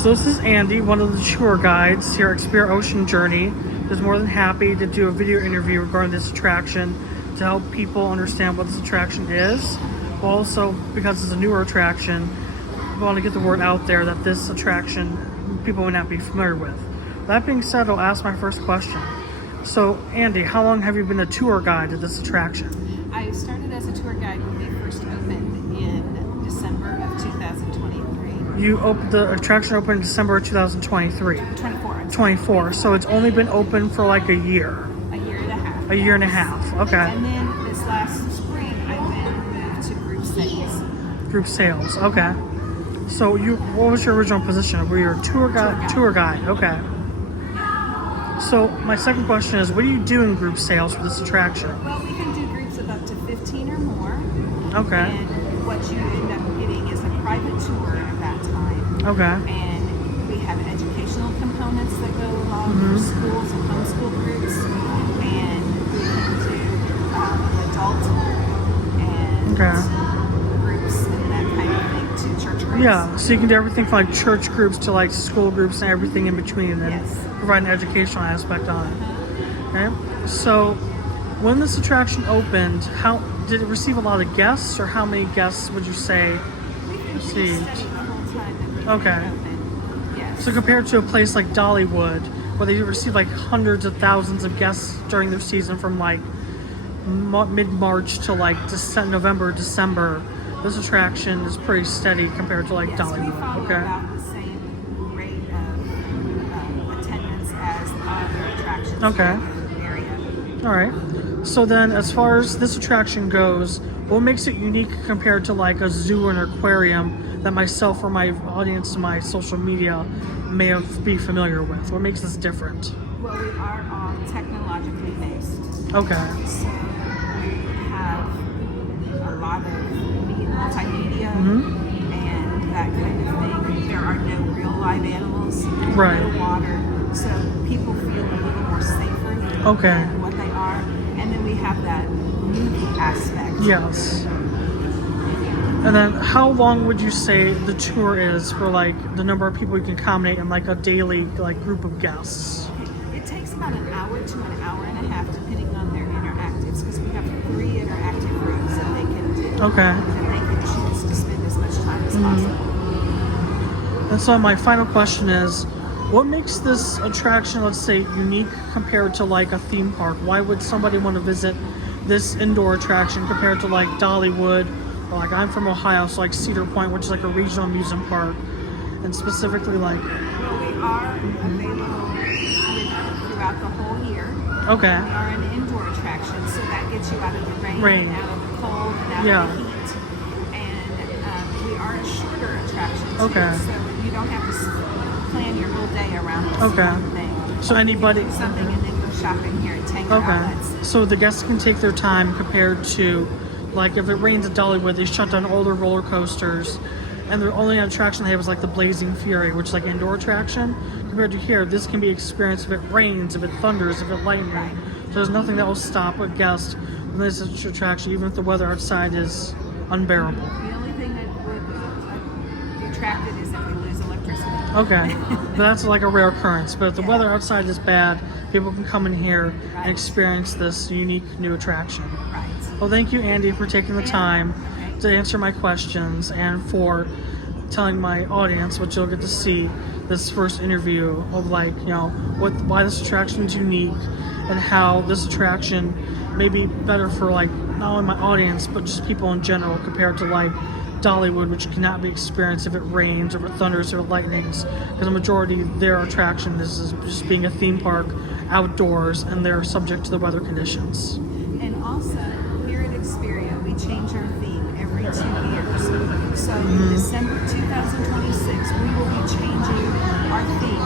So this is Andy, one of the tour guides here at Xperia Ocean Journey. Is more than happy to do a video interview regarding this attraction to help people understand what this attraction is. But also, because it's a newer attraction, we want to get the word out there that this attraction people may not be familiar with. That being said, I'll ask my first question. So, Andy, how long have you been a tour guide at this attraction? I started as a tour guide when we first opened in December of 2023. The attraction opened in December of 2023. 24. So it's only been open for like a year. A year and a half. A year and a half. Okay. And then this last spring, I then moved to group sales. Group sales. Okay. So what was your original position? Were you a tour guide? Tour guide. Okay. So my second question is, what do you do in group sales for this attraction? Well, we can do groups of up to 15 or more. Okay. And what you end up getting is a private tour at that time. Okay. And we have educational components that go along with schools and homeschool groups. And we can do adult and groups and that kind of thing to church groups. Yeah, so you can do everything from like church groups to like school groups and everything in between, and provide an educational aspect on it. Okay. So when this attraction opened, how did it receive a lot of guests, or how many guests would you say received? Okay. Yes. So compared to a place like Dollywood, where they receive like hundreds of thousands of guests during their season from like mid-March to like November, December, this attraction is pretty steady compared to like Dollywood. We follow Okay. about the same rate of attendance as other attractions Okay. in the area. All right. So then, as far as this attraction goes, what makes it unique compared to like a zoo or an aquarium that myself or my audience and my social media may be familiar with? What makes this different? Well, we are all technologically based. Okay. So we have a lot of multimedia and that kind of thing. There are no real live animals, Right. no water, so people feel a little more safer than what they are. And then we have that movie aspect. Yes. And then how long would you say the tour is for like the number of people you can accommodate in like a daily like group of guests? It takes about an hour to an hour and a half depending on their interactives, because we have 3 interactive rooms that they can do. Okay. And they can choose to spend as much time as possible. And so my final question is, what makes this attraction, let's say, unique compared to like a theme park? Why would somebody want to visit this indoor attraction compared to like Dollywood, or like I'm from Ohio, so like Cedar Point, which is like a regional amusement park, and specifically like... Well, we are available throughout the whole year. Okay. We are an indoor attraction, so that gets you out of the rain. And out of the cold, and out of the heat. And we are a shorter attraction too, so you don't have to plan your whole day around this one thing. So anybody... Do something and then go shopping here at Tango Outlets. So the guests can take their time compared to, like, if it rains at Dollywood, they shut down all their roller coasters, and the only attraction they have is like the Blazing Fury, which is like indoor attraction. Compared to here, this can be experienced if it rains, if it thunders, if it lightning. So there's nothing that will stop a guest from this attraction, even if the weather outside is unbearable. The only thing that would detract it is if we lose electricity. Okay, but that's like a rare occurrence. But if the weather outside is bad, people can come in here and experience this unique new attraction. Right. Well, thank you, Andy, for taking the time to answer my questions and for telling my audience, which you'll get to see this first interview of, like, you know, why this attraction is unique and how this attraction may be better for, like, not only my audience but just people in general compared to like Dollywood, which cannot be experienced if it rains or if it thunders or lightnings, because the majority of their attraction is just being a theme park outdoors, and they're subject to the weather conditions. And also, here at Xperia, we change our theme every 2 years. So in December 2026, we will be changing our theme.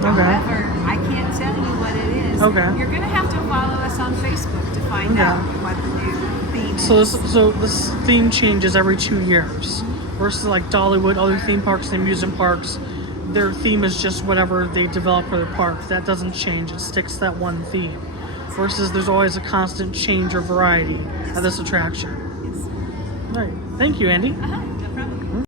However, I can't tell you what it is. You're going to have to follow us on Facebook to find out what the new theme is. So this theme changes every 2 years. Versus like Dollywood, other theme parks and amusement parks, their theme is just whatever they develop for their park. That doesn't change. It sticks to that one theme. Versus there's always a constant change or variety at this attraction. All right. Thank you, Andy.